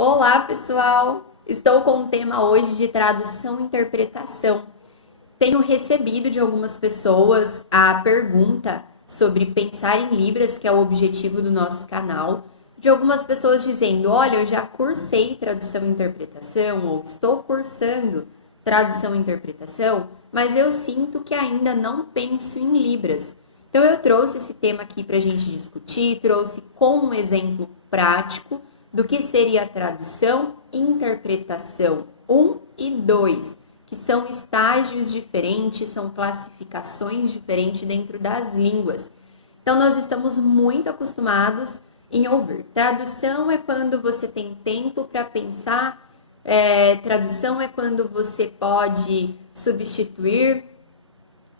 Olá, pessoal! Estou com o tema hoje de tradução e interpretação. Tenho recebido de algumas pessoas a pergunta sobre pensar em Libras, que é o objetivo do nosso canal. De algumas pessoas dizendo, olha, eu já cursei tradução e interpretação, ou estou cursando tradução e interpretação, mas eu sinto que ainda não penso em Libras. Então eu trouxe esse tema aqui para a gente discutir, trouxe com um exemplo prático do que seria a tradução e interpretação 1 e 2, que são estágios diferentes, são classificações diferentes dentro das línguas. Então, nós estamos muito acostumados em ouvir. Tradução é quando você tem tempo para pensar, tradução é quando você pode substituir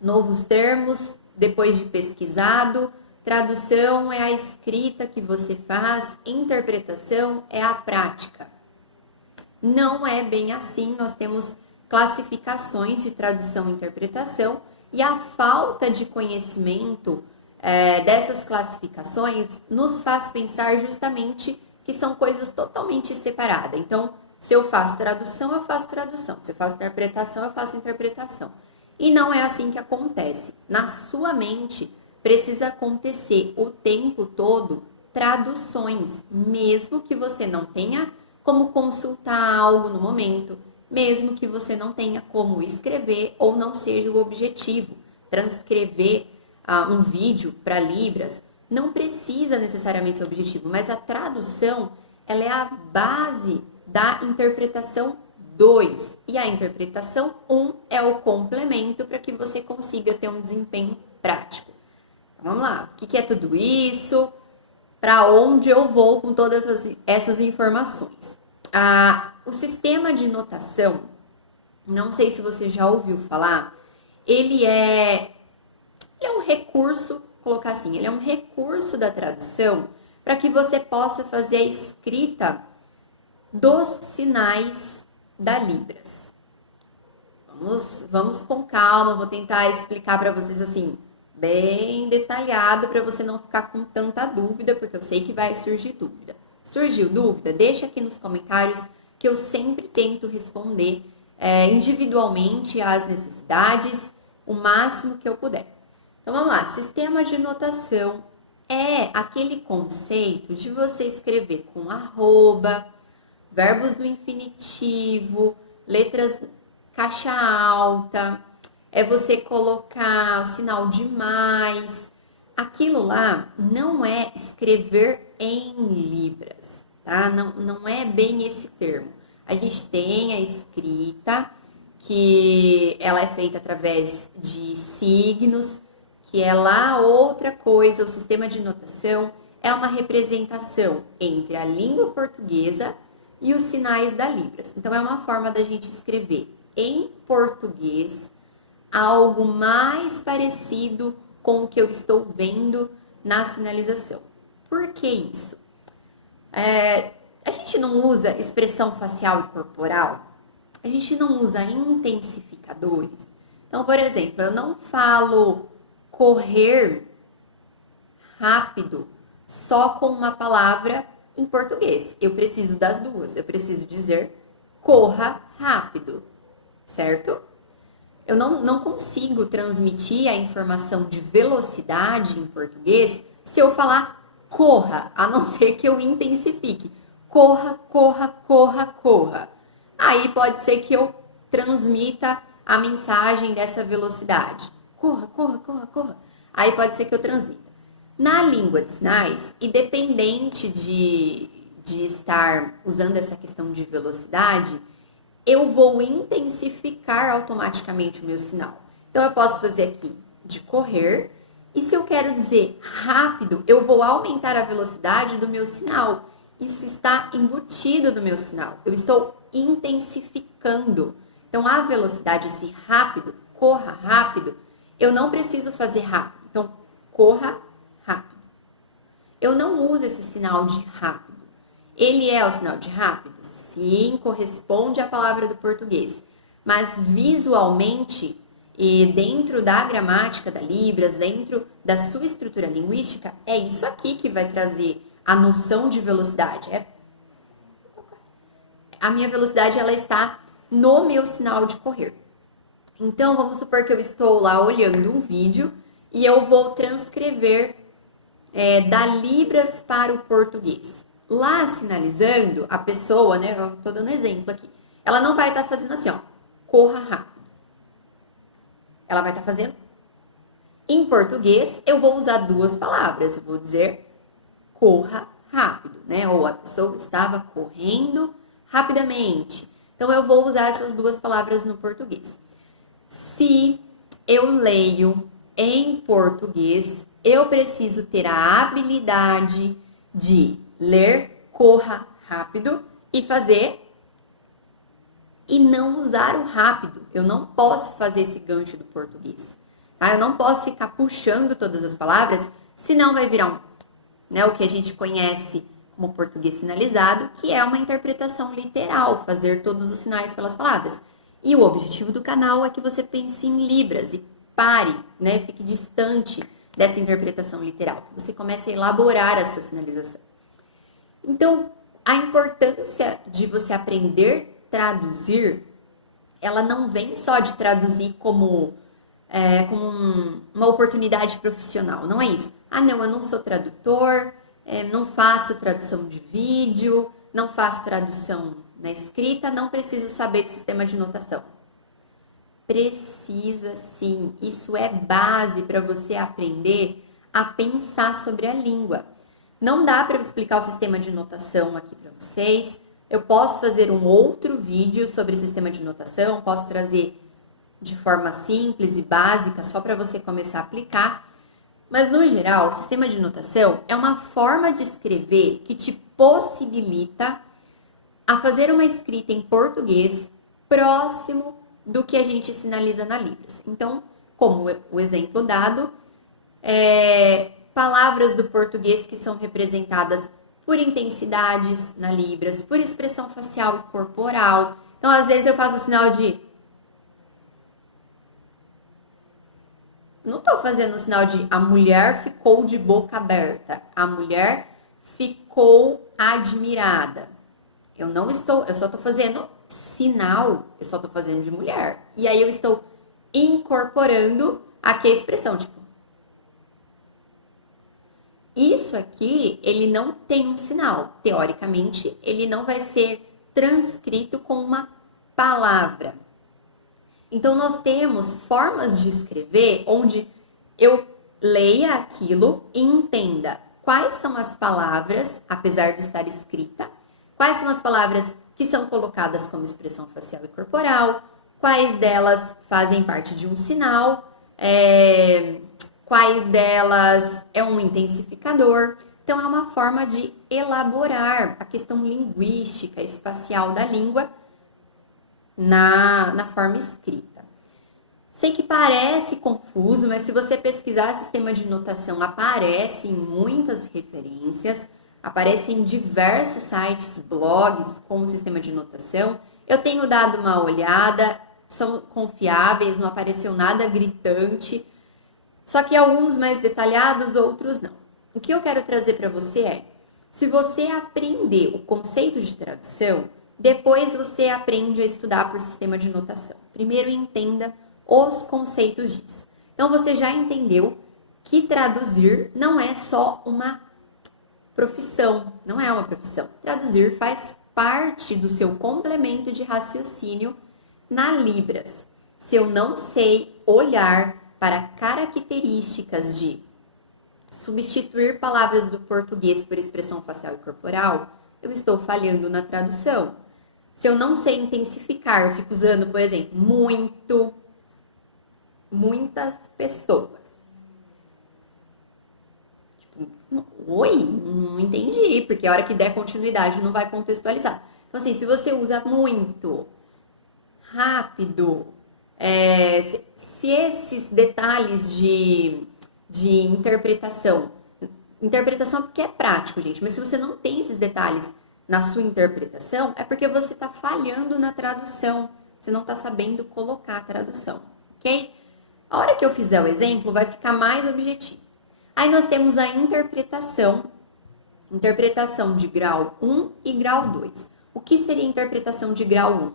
novos termos depois de pesquisado. Tradução é a escrita que você faz, interpretação é a prática. Não é bem assim, nós temos classificações de tradução e interpretação e a falta de conhecimento dessas classificações nos faz pensar justamente que são coisas totalmente separadas. Então, se eu faço tradução, eu faço tradução. Se eu faço interpretação, eu faço interpretação. E não é assim que acontece. Na sua mente, precisa acontecer o tempo todo traduções, mesmo que você não tenha como consultar algo no momento, mesmo que você não tenha como escrever ou não seja o objetivo. Transcrever um vídeo para Libras não precisa necessariamente ser o objetivo, mas a tradução ela é a base da interpretação 2 e a interpretação 1 é o complemento para que você consiga ter um desempenho prático. Então, vamos lá, o que é tudo isso? Para onde eu vou com todas essas informações? O sistema de notação, não sei se você já ouviu falar, ele é um recurso, vou colocar assim, ele é um recurso da tradução para que você possa fazer a escrita dos sinais da Libras. Vamos com calma, vou tentar explicar para vocês assim, bem detalhado, para você não ficar com tanta dúvida, porque eu sei que vai surgir dúvida. Surgiu dúvida? Deixa aqui nos comentários que eu sempre tento responder individualmente às necessidades, o máximo que eu puder. Então vamos lá, sistema de notação é aquele conceito de você escrever com arroba, verbos do infinitivo, letras caixa alta, é você colocar o sinal de mais. Aquilo lá não é escrever em Libras, tá? Não é bem esse termo. A gente tem a escrita, que ela é feita através de signos, que é lá outra coisa. O sistema de notação é uma representação entre a língua portuguesa e os sinais da Libras. Então, é uma forma da gente escrever em português algo mais parecido com o que eu estou vendo na sinalização. Por que isso? A gente não usa expressão facial e corporal, a gente não usa intensificadores. Então, por exemplo, eu não falo correr rápido só com uma palavra em português. Eu preciso das duas. Eu preciso dizer corra rápido, certo? Eu não consigo transmitir a informação de velocidade em português se eu falar corra, a não ser que eu intensifique. Corra, corra, corra, corra. Aí pode ser que eu transmita a mensagem dessa velocidade. Corra, corra, corra, corra. Aí pode ser que eu transmita. Na língua de sinais, independente de estar usando essa questão de velocidade, eu vou intensificar automaticamente o meu sinal. Então, eu posso fazer aqui de correr. E se eu quero dizer rápido, eu vou aumentar a velocidade do meu sinal. Isso está embutido no meu sinal. Eu estou intensificando. Então, a velocidade, esse rápido, corra rápido, eu não preciso fazer rápido. Então, corra rápido. Eu não uso esse sinal de rápido. Ele é o sinal de rápido? Sim, corresponde à palavra do português. Mas visualmente, e dentro da gramática da Libras, dentro da sua estrutura linguística, é isso aqui que vai trazer a noção de velocidade. a minha velocidade ela está no meu sinal de correr. Então, vamos supor que eu estou lá olhando um vídeo e eu vou transcrever da Libras para o português. Lá, sinalizando, a pessoa, né, eu tô dando exemplo aqui, ela não vai estar fazendo assim, ó, corra rápido. Ela vai estar fazendo. Em português, eu vou usar duas palavras. Eu vou dizer corra rápido, né? Ou a pessoa estava correndo rapidamente. Então, eu vou usar essas duas palavras no português. Se eu leio em português, eu preciso ter a habilidade de ler, corra rápido e fazer e não usar o rápido. Eu não posso fazer esse gancho do português. Tá? Eu não posso ficar puxando todas as palavras, senão vai virar o que a gente conhece como português sinalizado, que é uma interpretação literal, fazer todos os sinais pelas palavras. E o objetivo do canal é que você pense em Libras e pare, né? Fique distante dessa interpretação literal, que você comece a elaborar a sua sinalização. Então, a importância de você aprender a traduzir, ela não vem só de traduzir como uma oportunidade profissional, não é isso. Ah, não, eu não sou tradutor, não faço tradução de vídeo, não faço tradução na escrita, não preciso saber de sistema de notação. Precisa sim, isso é base para você aprender a pensar sobre a língua. Não dá para eu explicar o sistema de notação aqui para vocês. Eu posso fazer um outro vídeo sobre sistema de notação, posso trazer de forma simples e básica, só para você começar a aplicar. Mas, no geral, o sistema de notação é uma forma de escrever que te possibilita a fazer uma escrita em português próximo do que a gente sinaliza na Libras. Então, como o exemplo dado, palavras do português que são representadas por intensidades na Libras, por expressão facial e corporal. Então, às vezes eu faço o sinal de... Não estou fazendo o sinal de a mulher ficou de boca aberta. A mulher ficou admirada. Eu só estou fazendo sinal, eu só estou fazendo de mulher. E aí eu estou incorporando aqui a expressão, tipo. Isso aqui, ele não tem um sinal. Teoricamente, ele não vai ser transcrito com uma palavra. Então, nós temos formas de escrever onde eu leia aquilo e entenda quais são as palavras, apesar de estar escrita, quais são as palavras que são colocadas como expressão facial e corporal, quais delas fazem parte de um sinal, quais delas é um intensificador. Então, é uma forma de elaborar a questão linguística, espacial da língua na forma escrita. Sei que parece confuso, mas se você pesquisar sistema de notação, aparece em muitas referências, aparece em diversos sites, blogs com o sistema de notação. Eu tenho dado uma olhada, são confiáveis, não apareceu nada gritante, só que alguns mais detalhados, outros não. O que eu quero trazer para você é, se você aprender o conceito de tradução, depois você aprende a estudar por sistema de notação. Primeiro entenda os conceitos disso. Então você já entendeu que traduzir não é só uma profissão, não é uma profissão. Traduzir faz parte do seu complemento de raciocínio na Libras. Se eu não sei olhar para características de substituir palavras do português por expressão facial e corporal, eu estou falhando na tradução. Se eu não sei intensificar, eu fico usando, por exemplo, muito, muitas pessoas. Tipo, oi, não entendi, porque a hora que der continuidade não vai contextualizar. Então, assim, se você usa muito, rápido, se esses detalhes de interpretação porque é prático, gente, mas se você não tem esses detalhes na sua interpretação, é porque você está falhando na tradução, você não está sabendo colocar a tradução, ok? A hora que eu fizer o exemplo, vai ficar mais objetivo. Aí nós temos a interpretação de grau 1 e grau 2. O que seria interpretação de grau 1?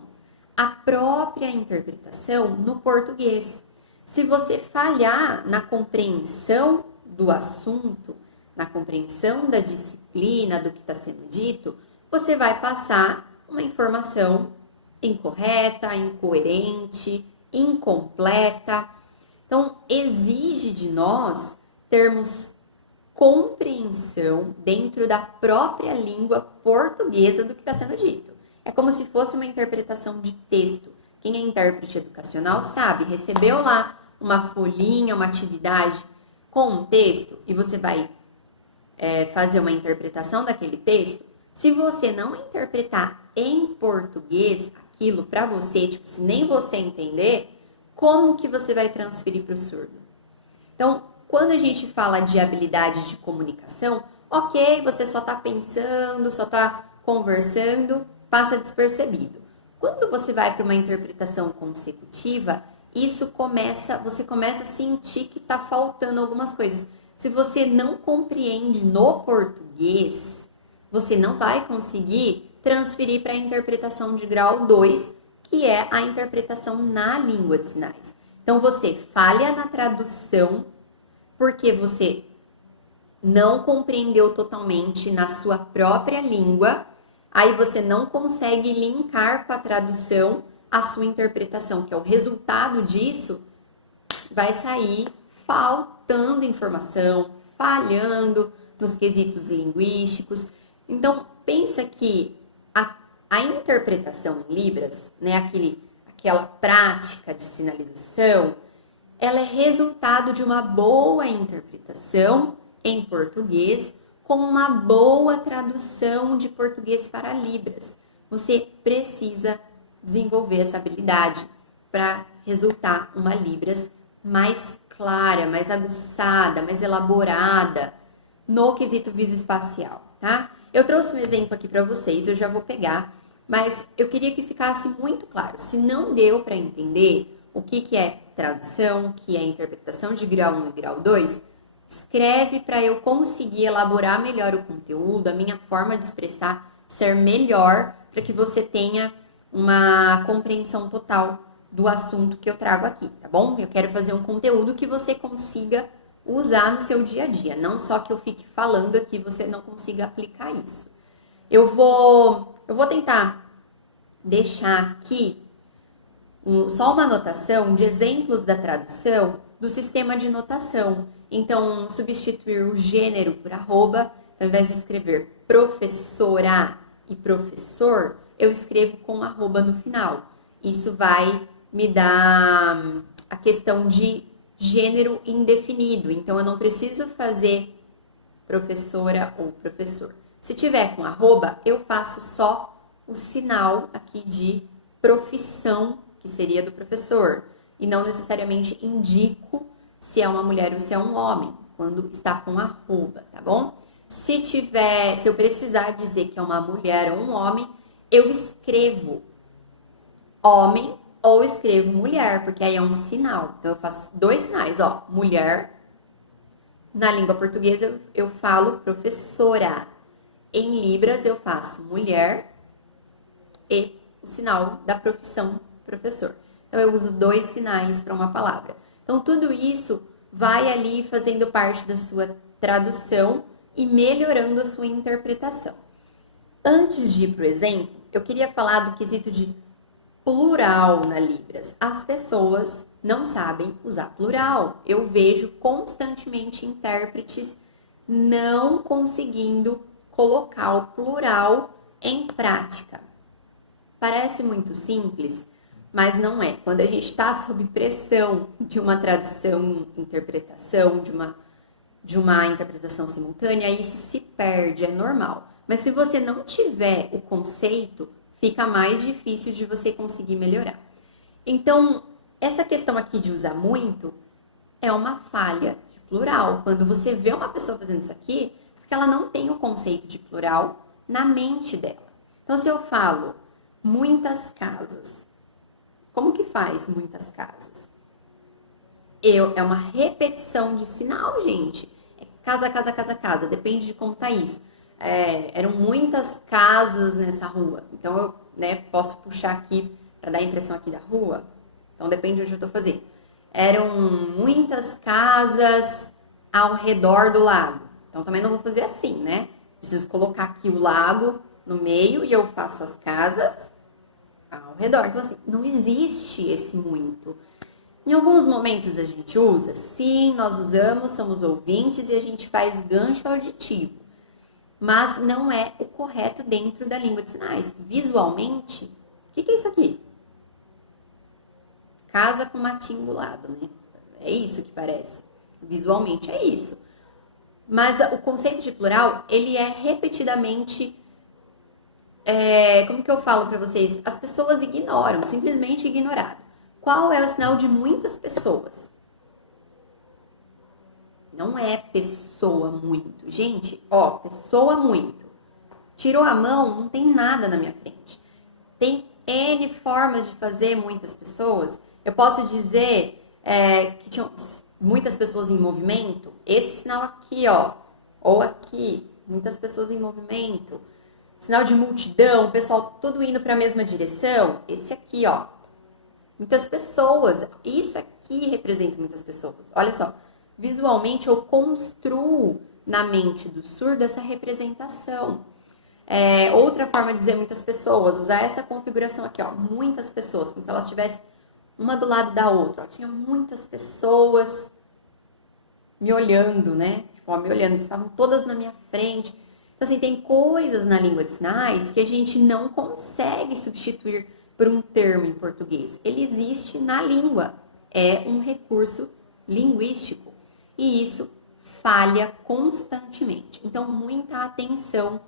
A própria interpretação no português. Se você falhar na compreensão do assunto, na compreensão da disciplina, do que está sendo dito, você vai passar uma informação incorreta, incoerente, incompleta. Então, exige de nós termos compreensão dentro da própria língua portuguesa do que está sendo dito. É como se fosse uma interpretação de texto. Quem é intérprete educacional sabe, recebeu lá uma folhinha, uma atividade com um texto e você vai fazer uma interpretação daquele texto. Se você não interpretar em português aquilo para você, tipo, se nem você entender, como que você vai transferir para o surdo? Então, quando a gente fala de habilidade de comunicação, ok, você só está pensando, só está conversando, passa despercebido. Quando você vai para uma interpretação consecutiva, você começa a sentir que está faltando algumas coisas. Se você não compreende no português, você não vai conseguir transferir para a interpretação de grau 2, que é a interpretação na língua de sinais. Então, você falha na tradução porque você não compreendeu totalmente na sua própria língua, aí você não consegue linkar com a tradução a sua interpretação, que é o resultado disso, vai sair faltando informação, falhando nos quesitos linguísticos. Então, pensa que a interpretação em Libras, né, aquela prática de sinalização, ela é resultado de uma boa interpretação em português com uma boa tradução de português para Libras. Você precisa desenvolver essa habilidade para resultar uma Libras mais clara, mais aguçada, mais elaborada no quesito visoespacial, tá? Eu trouxe um exemplo aqui para vocês, eu já vou pegar, mas eu queria que ficasse muito claro. Se não deu para entender o que é tradução, o que é interpretação de grau 1 e grau 2, escreve para eu conseguir elaborar melhor o conteúdo, a minha forma de expressar ser melhor, para que você tenha uma compreensão total do assunto que eu trago aqui, tá bom? Eu quero fazer um conteúdo que você consiga usar no seu dia a dia, não só que eu fique falando aqui, você não consiga aplicar isso. Eu vou tentar deixar aqui só uma anotação de exemplos da tradução do sistema de notação. Então, substituir o gênero por arroba, ao invés de escrever professora e professor, eu escrevo com arroba no final. Isso vai me dar a questão de gênero indefinido. Então, eu não preciso fazer professora ou professor. Se tiver com arroba, eu faço só o sinal aqui de profissão, que seria do professor. E não necessariamente indico se é uma mulher ou se é um homem, quando está com arroba, tá bom? Se eu precisar dizer que é uma mulher ou um homem, eu escrevo homem ou escrevo mulher, porque aí é um sinal. Então, eu faço dois sinais, ó, mulher. Na língua portuguesa, eu falo professora. Em Libras, eu faço mulher e o sinal da profissão professor. Então, eu uso dois sinais para uma palavra. Então, tudo isso vai ali fazendo parte da sua tradução e melhorando a sua interpretação. Antes de ir para o exemplo, eu queria falar do quesito de plural na Libras. As pessoas não sabem usar plural. Eu vejo constantemente intérpretes não conseguindo colocar o plural em prática. Parece muito simples, mas não é. Quando a gente está sob pressão de uma tradução, interpretação, de uma interpretação simultânea, isso se perde, é normal. Mas se você não tiver o conceito, fica mais difícil de você conseguir melhorar. Então, essa questão aqui de usar muito é uma falha de plural. Quando você vê uma pessoa fazendo isso aqui, porque ela não tem o conceito de plural na mente dela. Então, se eu falo muitas casas, como que faz muitas casas? É uma repetição de sinal, gente. É casa, casa, casa, casa. Depende de como tá isso. eram muitas casas nessa rua. Então, eu, né, posso puxar aqui para dar a impressão aqui da rua. Então, depende de onde eu tô fazendo. Eram muitas casas ao redor do lago. Então, também não vou fazer assim, né? Preciso colocar aqui o lago no meio e eu faço as casas ao redor. Então, assim, não existe esse muito. Em alguns momentos a gente usa, sim, nós usamos, somos ouvintes e a gente faz gancho auditivo. Mas não é o correto dentro da língua de sinais. Visualmente, o que é isso aqui? Casa com matinho do lado, né? É isso que parece. Visualmente é isso. Mas o conceito de plural, ele é repetidamente... como que eu falo pra vocês? As pessoas ignoram, simplesmente ignorado. Qual é o sinal de muitas pessoas? Não é pessoa muito. Gente, ó, pessoa muito. Tirou a mão, não tem nada na minha frente. Tem N formas de fazer muitas pessoas. Eu posso dizer que tinham muitas pessoas em movimento. Esse sinal aqui, ó, ou aqui, muitas pessoas em movimento. Sinal de multidão, o pessoal tudo indo para a mesma direção. Esse aqui, ó, muitas pessoas. Isso aqui representa muitas pessoas. Olha só, visualmente eu construo na mente do surdo essa representação. Outra forma de dizer muitas pessoas, usar essa configuração aqui, ó, muitas pessoas, como se elas estivessem uma do lado da outra. Ó, tinha muitas pessoas me olhando, né? Tipo, ó, me olhando, estavam todas na minha frente. Então, assim, tem coisas na língua de sinais que a gente não consegue substituir por um termo em português. Ele existe na língua, é um recurso linguístico e isso falha constantemente. Então, muita atenção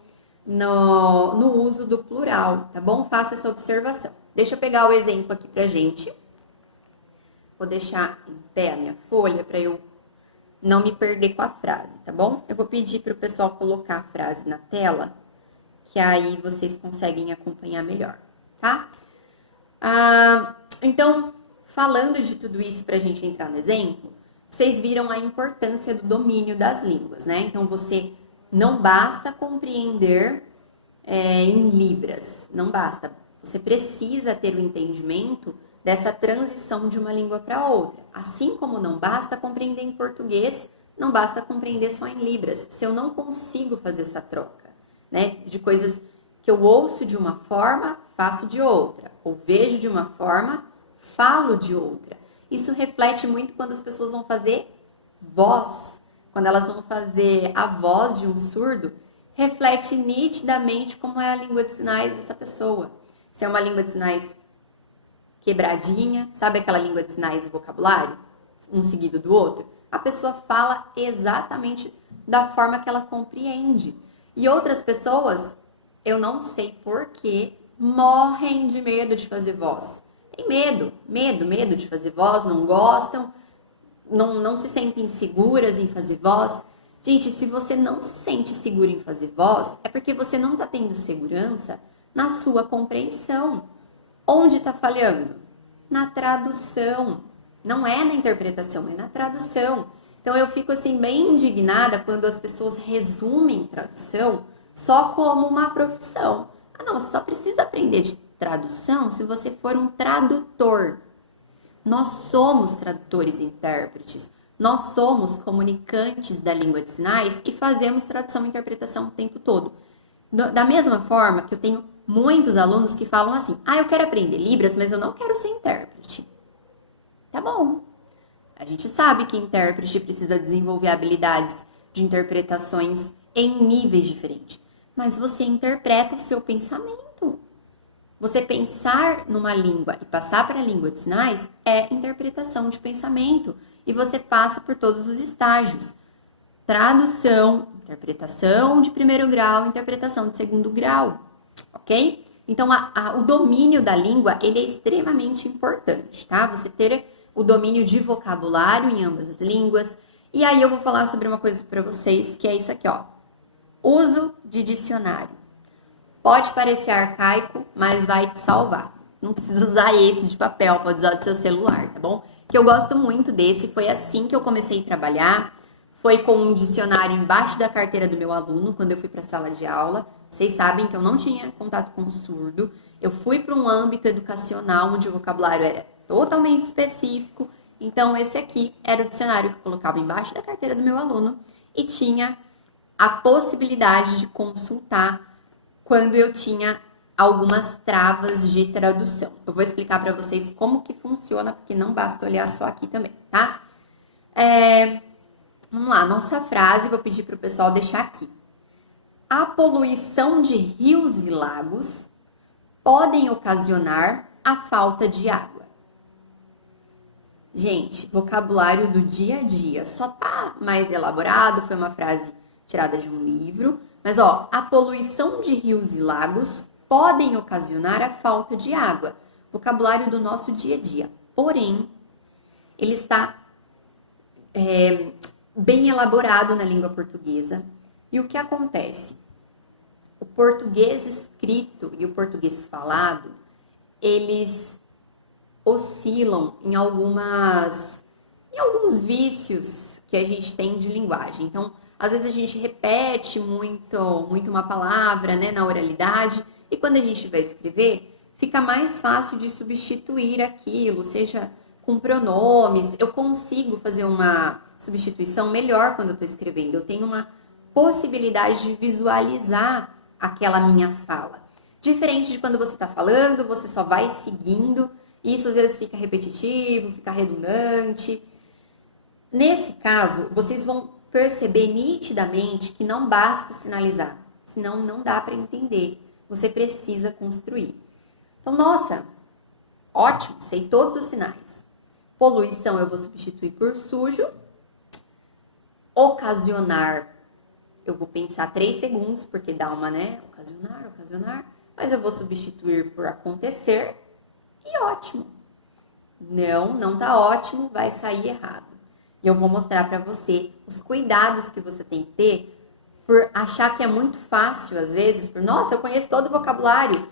no uso do plural, tá bom? Faça essa observação. Deixa eu pegar o exemplo aqui pra gente. Vou deixar em pé a minha folha para eu não me perder com a frase, tá bom? Eu vou pedir para o pessoal colocar a frase na tela, que aí vocês conseguem acompanhar melhor, tá? Então, falando de tudo isso para a gente entrar no exemplo, vocês viram a importância do domínio das línguas, né? Então, você não basta compreender em libras, não basta. Você precisa ter o entendimento dessa transição de uma língua para outra. Assim como não basta compreender em português, não basta compreender só em libras. Se eu não consigo fazer essa troca, né, de coisas que eu ouço de uma forma, faço de outra, ou vejo de uma forma, falo de outra. Isso reflete muito quando as pessoas vão fazer voz, quando elas vão fazer a voz de um surdo, reflete nitidamente como é a língua de sinais dessa pessoa. Se é uma língua de sinais quebradinha, sabe aquela língua de sinais e vocabulário? Um seguido do outro. A pessoa fala exatamente da forma que ela compreende. E outras pessoas, eu não sei porquê, morrem de medo de fazer voz. Tem medo de fazer voz, não gostam, não se sentem seguras em fazer voz. Gente, se você não se sente seguro em fazer voz, é porque você não está tendo segurança na sua compreensão. Onde está falhando? Na tradução. Não é na interpretação, é na tradução. Então eu fico assim bem indignada quando as pessoas resumem tradução só como uma profissão. Ah, não, você só precisa aprender de tradução se você for um tradutor. Nós somos tradutores e intérpretes. Nós somos comunicantes da língua de sinais e fazemos tradução e interpretação o tempo todo. Da mesma forma que eu tenho muitos alunos que falam assim, eu quero aprender Libras, mas eu não quero ser intérprete. Tá bom. A gente sabe que intérprete precisa desenvolver habilidades de interpretações em níveis diferentes. Mas você interpreta o seu pensamento. Você pensar numa língua e passar para a língua de sinais é interpretação de pensamento. E você passa por todos os estágios. Tradução, interpretação de primeiro grau, interpretação de segundo grau. Ok? Então, o domínio da língua, ele é extremamente importante, tá? Você ter o domínio de vocabulário em ambas as línguas. E aí eu vou falar sobre uma coisa para vocês, que é isso aqui, ó. Uso de dicionário. Pode parecer arcaico, mas vai te salvar. Não precisa usar esse de papel, pode usar do seu celular, tá bom? Que eu gosto muito desse, foi assim que eu comecei a trabalhar. foi com um dicionário embaixo da carteira do meu aluno, quando eu fui para a sala de aula. Vocês sabem que eu não tinha contato com o surdo. Eu fui para um âmbito educacional, onde o vocabulário era totalmente específico. Então, esse aqui era o dicionário que eu colocava embaixo da carteira do meu aluno e tinha a possibilidade de consultar quando eu tinha algumas travas de tradução. Eu vou explicar para vocês como que funciona, porque não basta olhar só aqui também, tá? Vamos lá, nossa frase, vou pedir para o pessoal deixar aqui. A poluição de rios e lagos podem ocasionar a falta de água. Gente, vocabulário do dia a dia, só tá mais elaborado, foi uma frase tirada de um livro, mas ó, a poluição de rios e lagos podem ocasionar a falta de água. Vocabulário do nosso dia a dia. Porém, ele está bem elaborado na língua portuguesa. E o que acontece? O português escrito e o português falado, eles oscilam em alguns vícios que a gente tem de linguagem. Então, às vezes a gente repete muito uma palavra, né, na oralidade, e quando a gente vai escrever, fica mais fácil de substituir aquilo, seja com pronomes. Eu consigo fazer uma substituição melhor quando eu estou escrevendo. Eu tenho uma possibilidade de visualizar aquela minha fala. Diferente de quando você está falando, você só vai seguindo. Isso às vezes fica repetitivo, fica redundante. Nesse caso, vocês vão perceber nitidamente que não basta sinalizar, senão não dá para entender. Você precisa construir. Então, nossa, ótimo, sei todos os sinais. Poluição eu vou substituir por sujo. Ocasionar, eu vou pensar 3 segundos, porque dá uma, né? Ocasionar. Mas eu vou substituir por acontecer. E ótimo. Não tá ótimo, vai sair errado. E eu vou mostrar para você os cuidados que você tem que ter por achar que é muito fácil, às vezes, nossa, eu conheço todo o vocabulário,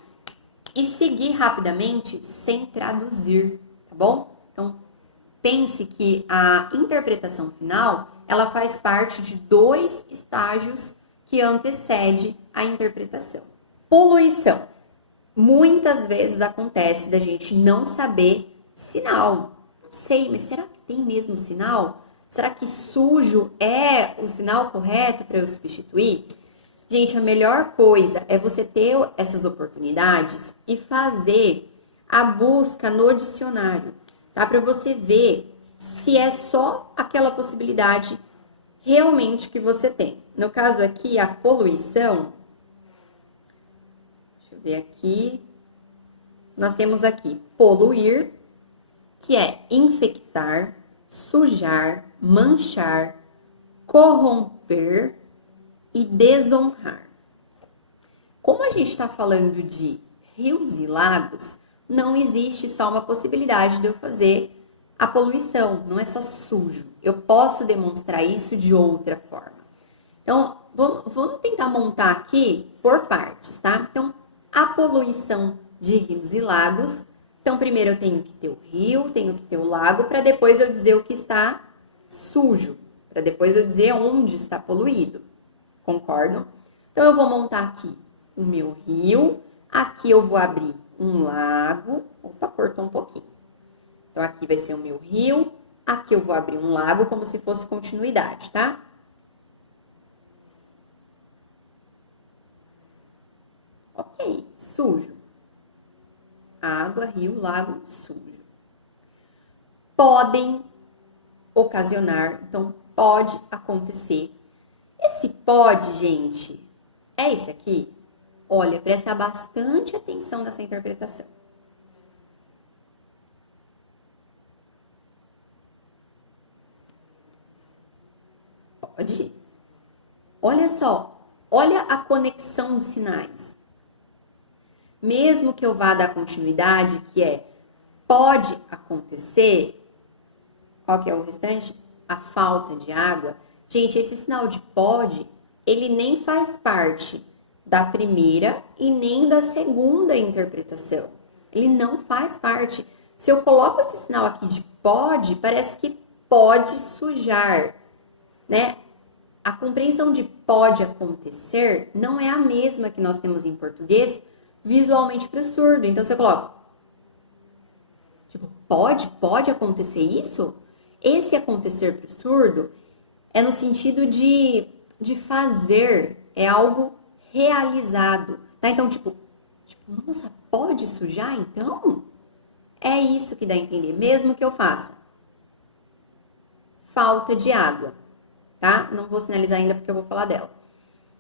e seguir rapidamente sem traduzir, tá bom? Então, pense que a interpretação final, ela faz parte de 2 estágios que antecede a interpretação. Poluição. Muitas vezes acontece da gente não saber sinal. Não sei, mas será que tem mesmo sinal? Será que sujo é o sinal correto para eu substituir? Gente, a melhor coisa é você ter essas oportunidades e fazer a busca no dicionário, tá? Para você ver se é só aquela possibilidade realmente que você tem. No caso aqui, a poluição, deixa eu ver aqui, nós temos aqui poluir, que é infectar, sujar, manchar, corromper e desonrar. Como a gente está falando de rios e lagos, não existe só uma possibilidade de eu fazer a poluição, não é só sujo. Eu posso demonstrar isso de outra forma. Então, vamos tentar montar aqui por partes, tá? Então, a poluição de rios e lagos. Então, primeiro eu tenho que ter o rio, tenho que ter o lago, para depois eu dizer o que está sujo, para depois eu dizer onde está poluído. Concordam? Então, eu vou montar aqui o meu rio, aqui eu vou abrir um lago. Opa, cortou um pouquinho. Então, aqui vai ser o meu rio, aqui eu vou abrir um lago como se fosse continuidade, tá? Ok, sujo. Água, rio, lago, sujo. Podem ocasionar, então pode acontecer. Esse pode, gente, é esse aqui? Olha, presta bastante atenção nessa interpretação. Pode. Olha só, olha a conexão de sinais. Mesmo que eu vá dar continuidade, que é pode acontecer, qual que é o restante? A falta de água. Gente, esse sinal de pode, ele nem faz parte da primeira e nem da segunda interpretação. Ele não faz parte. Se eu coloco esse sinal aqui de pode, parece que pode sujar, né? a compreensão de pode acontecer não é a mesma que nós temos em português visualmente para o surdo. Então, você coloca, tipo, pode acontecer isso? Esse acontecer para o surdo é no sentido de fazer, é algo realizado, tá? Então, tipo, nossa, pode sujar então? É isso que dá a entender, mesmo que eu faça falta de água, tá? Não vou sinalizar ainda porque eu vou falar dela.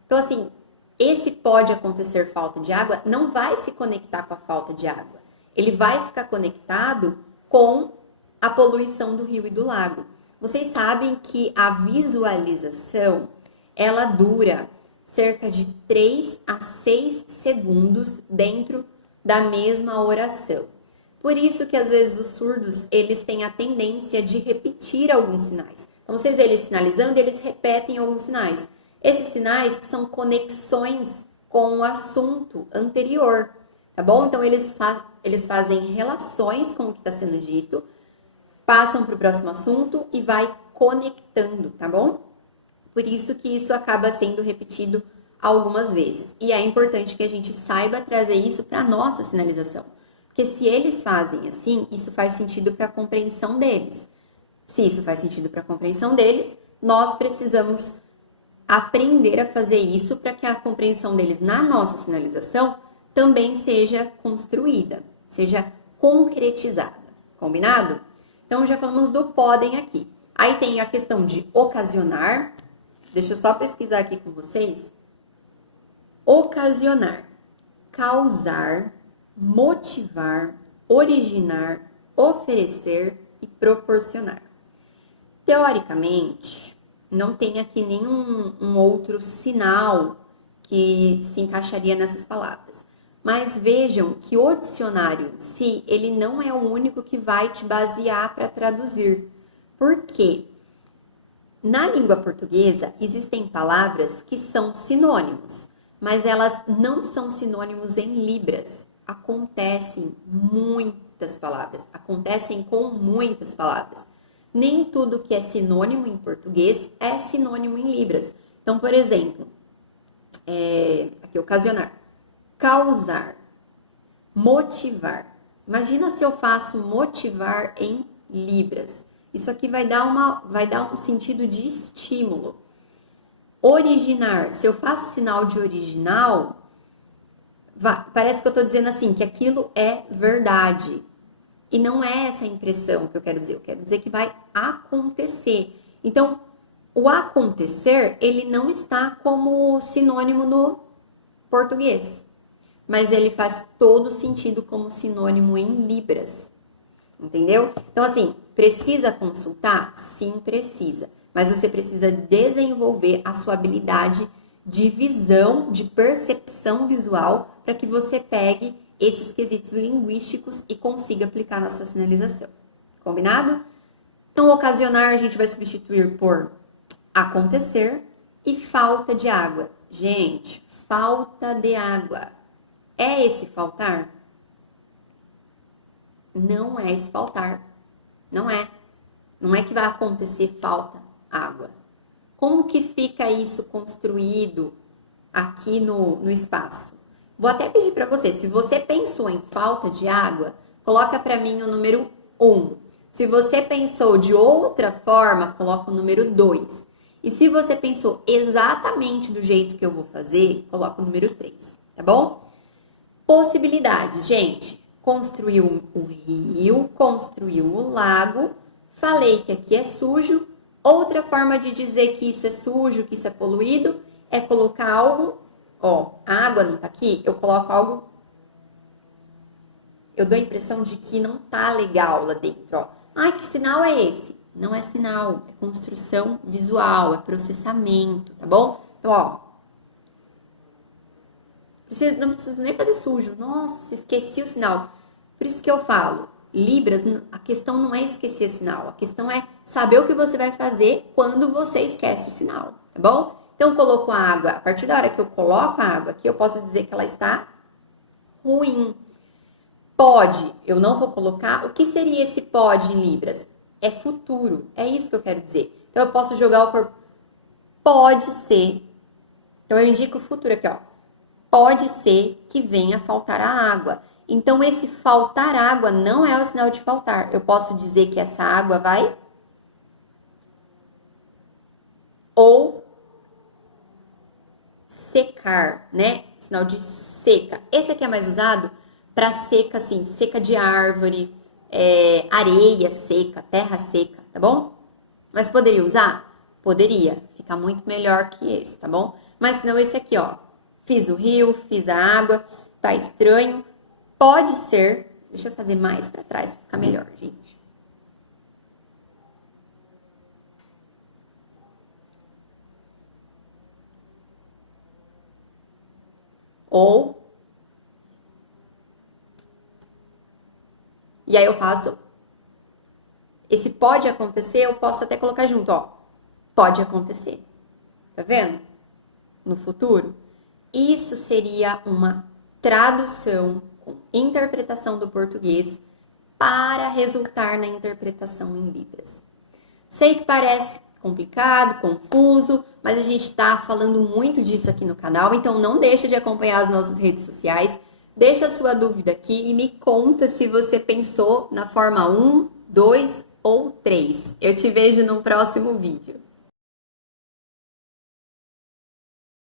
Então, assim, esse pode acontecer falta de água não vai se conectar com a falta de água. Ele vai ficar conectado com a poluição do rio e do lago. Vocês sabem que a visualização, ela dura cerca de 3 a 6 segundos dentro da mesma oração. Por isso que às vezes os surdos, eles têm a tendência de repetir alguns sinais. Então, vocês eles sinalizando, eles repetem alguns sinais. Esses sinais que são conexões com o assunto anterior, tá bom? Então, eles fazem relações com o que está sendo dito, passam para o próximo assunto e vai conectando, tá bom? Por isso que isso acaba sendo repetido algumas vezes. E é importante que a gente saiba trazer isso para a nossa sinalização. Porque se eles fazem assim, isso faz sentido para a compreensão deles. Se isso faz sentido para a compreensão deles, nós precisamos aprender a fazer isso para que a compreensão deles na nossa sinalização também seja construída, seja concretizada. Combinado? Então, já falamos do podem aqui. Aí tem a questão de ocasionar. Deixa eu só pesquisar aqui com vocês. Ocasionar, causar, motivar, originar, oferecer e proporcionar. Teoricamente, não tem aqui nenhum outro sinal que se encaixaria nessas palavras. Mas vejam que o dicionário em si, ele não é o único que vai te basear para traduzir. Por quê? Na língua portuguesa, existem palavras que são sinônimos, mas elas não são sinônimos em libras. Acontecem muitas palavras, acontecem com muitas palavras. Nem tudo que é sinônimo em português é sinônimo em libras. Então, por exemplo, aqui ocasionar, causar, motivar. Imagina se eu faço motivar em libras. Isso aqui vai dar um sentido de estímulo. Originar, se eu faço sinal de original, parece que eu estou dizendo assim, que aquilo é verdade. E não é essa a impressão que eu quero dizer. Eu quero dizer que vai acontecer. Então, o acontecer, ele não está como sinônimo no português. Mas ele faz todo sentido como sinônimo em libras. Entendeu? Então, assim, precisa consultar? Sim, precisa. Mas você precisa desenvolver a sua habilidade de visão, de percepção visual, para que você pegue esses quesitos linguísticos e consiga aplicar na sua sinalização. Combinado? Então, ocasionar a gente vai substituir por acontecer e falta de água. Gente, falta de água. É esse faltar? Não é esse faltar. Não é. Não é que vai acontecer falta água. Como que fica isso construído aqui no espaço? Vou até pedir para você, se você pensou em falta de água, coloca para mim o número 1. Se você pensou de outra forma, coloca o número 2. E se você pensou exatamente do jeito que eu vou fazer, coloca o número 3, tá bom? Possibilidades, gente. Construiu o rio, construiu o lago. Falei que aqui é sujo. Outra forma de dizer que isso é sujo, que isso é poluído, é colocar algo, ó, a água não tá aqui, eu coloco algo, eu dou a impressão de que não tá legal lá dentro, ó. Ai, que sinal é esse? Não é sinal, é construção visual, é processamento, tá bom? Então, ó, não precisa nem fazer sujo. Nossa, esqueci o sinal. Por isso que eu falo, Libras, a questão não é esquecer sinal, a questão é saber o que você vai fazer quando você esquece o sinal, tá bom? Então, coloco a água, a partir da hora que eu coloco a água aqui, eu posso dizer que ela está ruim. Pode, eu não vou colocar. O que seria esse pode em Libras? É futuro, é isso que eu quero dizer. Então, eu posso jogar o corpo. pode ser, então eu indico o futuro aqui, ó. Pode ser que venha faltar a água. Então, esse faltar água não é o sinal de faltar. Eu posso dizer que essa água vai ou secar, né? Sinal de seca. Esse aqui é mais usado para seca, assim, seca de árvore, areia seca, terra seca, tá bom? Mas poderia usar? Poderia. Fica muito melhor que esse, tá bom? Mas não esse aqui, ó. Fiz o rio, fiz a água, tá estranho. Pode ser. Deixa eu fazer mais para trás para ficar melhor, gente. Ou. E aí eu faço. Esse pode acontecer, eu posso até colocar junto, ó. Pode acontecer. Tá vendo? No futuro. Isso seria uma tradução com interpretação do português para resultar na interpretação em Libras. Sei que parece complicado, confuso, mas a gente está falando muito disso aqui no canal, então não deixa de acompanhar as nossas redes sociais, deixa a sua dúvida aqui e me conta se você pensou na forma 1, 2 ou 3. Eu te vejo no próximo vídeo.